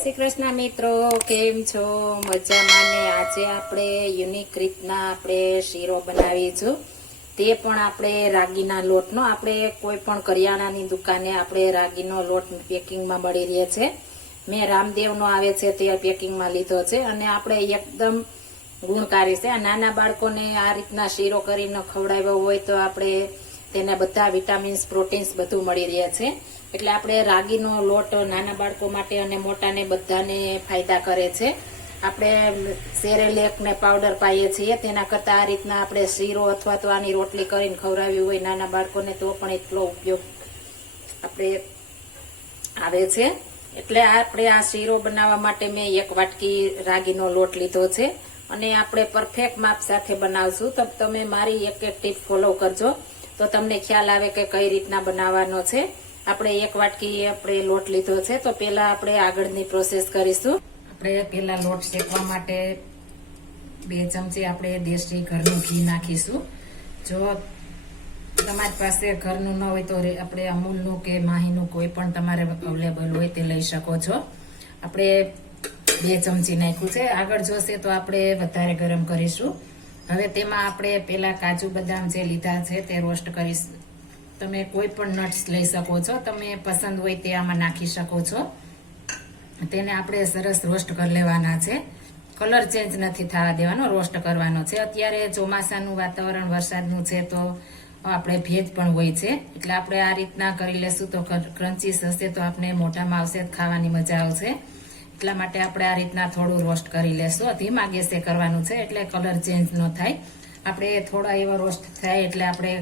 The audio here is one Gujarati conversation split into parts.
શ્રી કૃષ્ણ મિત્રો, કેમ છો? મજામાં ને? આજે આપણે યુનિક રીતના આપણે શીરો બનાવીશું. તે પણ આપણે રાગીના લોટનો. આપણે કોઈ પણ કરિયાણાની દુકાને આપણે રાગીનો લોટ પેકિંગમાં મળી રહે છે. મેં રામદેવનો આવે છે તે પેકિંગમાં લીધો છે અને આપણે એકદમ ગુણકારી છે. આ નાના બાળકોને આ રીતના શીરો કરીને ખવડાવ્યો હોય તો આપણે તેને બધા વિટામિન્સ, પ્રોટીન્સ બધું મળી રહે છે. એટલે આપણે રાગીનો લોટ નાના બાળકો માટે અને મોટાને બધાને ફાયદા કરે છે. આપણે સેરેલેક ને પાવડર પાઈએ છીએ, તેના કરતાં આ રીતના આપણે શીરો અથવા તો આની રોટલી કરીને ખવડાવી હોય નાના બાળકોને તો પણ એટલો ઉપયોગ આપણે આવે છે. એટલે આપણે આ શીરો બનાવવા માટે મેં 1 વાટકી રાગીનો લોટ લીધો છે અને આપણે પરફેક્ટ માપ સાથે બનાવશું. તો તમે મારી એક ટીપ ફોલો કરજો તો તમને ખ્યાલ આવે કે કઈ રીતના બનાવવાનો છે. આપણે 1 વાટકી આપણે લોટ લીધો છે. તો પેલા આપણે આગળની પ્રોસેસ કરીશું. આપણે પેલા લોટ શેકવા માટે 2 ચમચી આપણે દેશી ઘરનું ઘી નાખીશું. જો તમારી પાસે ઘરનું ન હોય તો આપણે અમૂલનું કે માહીનું કોઈ પણ તમારે અવેલેબલ હોય તે લઈ શકો છો. આપણે 2 ચમચી નાખ્યું છે. આગળ જોશે તો આપણે વધારે ગરમ કરીશું. હવે તેમાં આપણે પેલા કાજુ બદામ જે લીધા છે તે રોસ્ટ કરીશું. તમે કોઈ પણ નટ્સ લઈ શકો છો, તમે પસંદ હોય તે આમાં નાખી શકો છો. તેને આપણે સરસ રોસ્ટ કરી લેવાના છે. કલર ચેન્જ નથી થવા દેવાનો, રોસ્ટ કરવાનો છે. અત્યારે ચોમાસાનું વાતાવરણ, વરસાદનું છે તો આપણે ભેજ પણ હોય છે, એટલે આપણે આ રીતના કરી લેશું તો ક્રન્ચીસ હશે તો આપણે મોઢામાં આવશે, ખાવાની મજા આવશે. એટલા માટે આપણે આ રીતના થોડું રોસ્ટ કરી લેશું. ધીમા ગેસે કરવાનું છે એટલે કલર ચેન્જ ન થાય. આપણે થોડા એવા રોસ્ટ થાય એટલે આપણે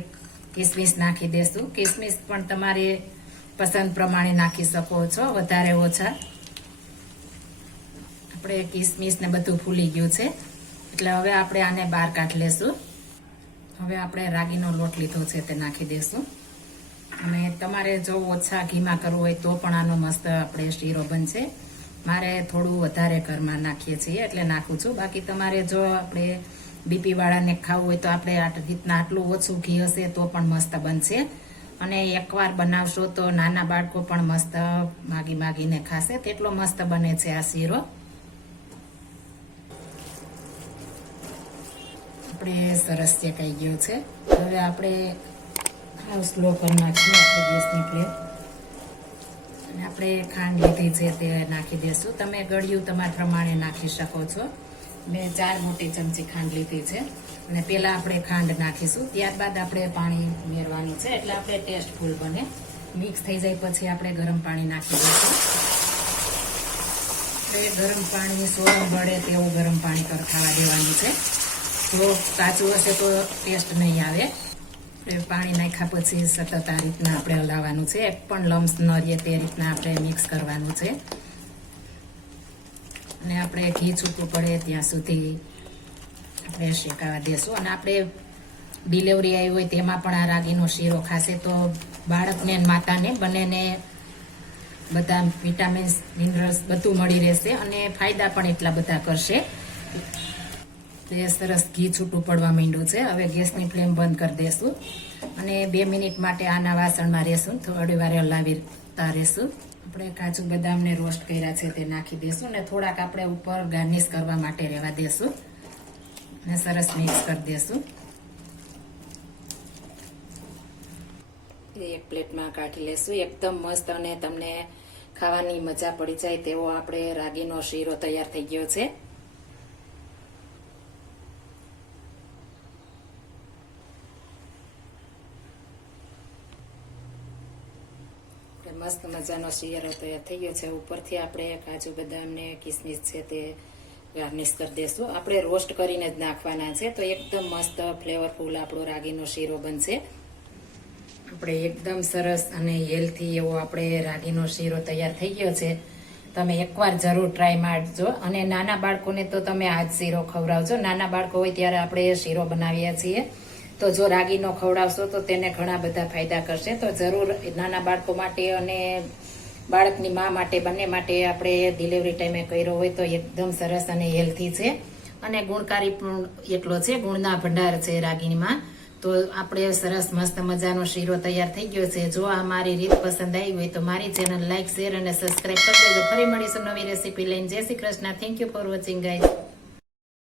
કિસમિસ નાખી દેશું. કિસમિસ પણ તમારી પસંદ પ્રમાણે નાખી શકો છો, વધારે ઓછા. આપણે કિસમિસ ને બધું ફૂલી ગયું છે એટલે હવે આપણે આને બહાર કાઢી લેશું. હવે આપણે રાગીનો લોટ લીધો છે તે નાખી દેશું અને તમારે જો ઓછા ઘીમાં કરવું હોય તો પણ આનો મસ્ત આપણે શીરો બનશે. મારે થોડું વધારે ઘરમાં નાખીએ છીએ એટલે નાખું છું. બાકી તમારે જો આપણે બીપી વાળાને ખાવું હોય તો આપણે આ રીતના આટલું ઓછું ઘી હશે તો પણ મસ્ત બનશે. અને એકવાર બનાવશો તો નાના બાળકો પણ મસ્ત માગીને ખાશે, તેટલો મસ્ત બને છે આ શીરો. આપણે સરસ શેકાઈ ગયો છે. હવે આપણે સ્લો કરી નાખીશું આપણે ગેસની ફ્લેમ અને આપણે ખાંડ લીધી છે તે નાખી દેશું. તમે ગળ્યું તમારા પ્રમાણે નાખી શકો છો. મેં 4 મોટી ચમચી ખાંડ લીધી છે અને પેલા આપણે ખાંડ નાખીશું, ત્યારબાદ આપણે પાણી ઉમેરવાનું છે એટલે આપણે ટેસ્ટફુલ બને. મિક્સ થઈ જાય પછી આપણે ગરમ પાણી નાખી દઈશું. આપણે ગરમ પાણી સોરમ બળે તેવું ગરમ પાણી થવા દેવાનું છે. જો કાચું હશે તો ટેસ્ટ નહીં આવે. આપણે પાણી નાખ્યા પછી સતત આ રીતના આપણે હલાવવાનું છે. એક પણ લમ્સ ન રહે તે રીતના આપણે મિક્સ કરવાનું છે અને આપણે ઘી છૂટું પડે ત્યાં સુધી આપણે શેકાવા દેશું. અને આપણે ડિલિવરી આવી હોય તેમાં પણ આ રાગીનો શીરો ખાશે તો બાળકને માતાને બંનેને બધા વિટામિન્સ, મિનરલ્સ બધું મળી રહેશે અને ફાયદા પણ એટલા બધા કરશે. તે સરસ ઘી છૂટું પડવા માંડ્યું છે. હવે ગેસની ફ્લેમ બંધ કરી દેશું અને 2 મિનિટ માટે આના વાસણમાં રહેશું, થોડી વાર હલાવતા રહેશું. આપણે કાજુ બદામને રોસ્ટ કર્યા છે તે નાખી દેશું અને થોડાક આપણે ઉપર ગાર્નિશ કરવા માટે રહેવા દેશું અને સરસ મિક્સ કરી દેશું. એક પ્લેટમાં કાઢી લેશું. એકદમ મસ્ત અને તમને ખાવાની મજા પડી જાય તેવો આપણે રાગીનો શીરો તૈયાર થઈ ગયો છે. મસ્ત મજાનો શીરો તૈયાર થઈ ગયો છે. ઉપરથી આપણે કાજુ બદામ ને કિસમિસ છે તે ગાર્નિશ કરી દેશું. આપણે રોસ્ટ કરીને જ નાખવાના છે તો એકદમ મસ્ત ફ્લેવરફુલ આપણો રાગીનો શીરો બનશે. આપણે એકદમ સરસ અને હેલ્થી એવો આપણે રાગીનો શીરો તૈયાર થઈ ગયો છે. તમે એકવાર જરૂર ટ્રાય મારજો અને નાના બાળકોને તો તમે આ જ શીરો ખવડાવજો. નાના બાળકો હોય ત્યારે આપણે શીરો બનાવીએ છીએ તો જો રાગીનો ખવડાવશો તો તેને ઘણા બધા ફાયદા કરશે. તો જરૂર નાના બાળકો માટે અને બાળકની મા માટે બંને માટે આપણે ડિલિવરી ટાઈમે કર્યો હોય તો એકદમ સરસ અને હેલ્થી છે અને ગુણકારી પણ એટલો છે. ગુણના ભંડાર છે રાગીમાં. તો આપણે સરસ મસ્ત મજાનો શીરો તૈયાર થઈ ગયો છે. જો આ મારી રીત પસંદ આવી હોય તો મારી ચેનલ લાઈક, શેર અને સબસ્ક્રાઇબ કરી દેજો. ફરી મળીશું નવી રેસીપી લઈને. જય Shri Krishna. Thank you for watching guys.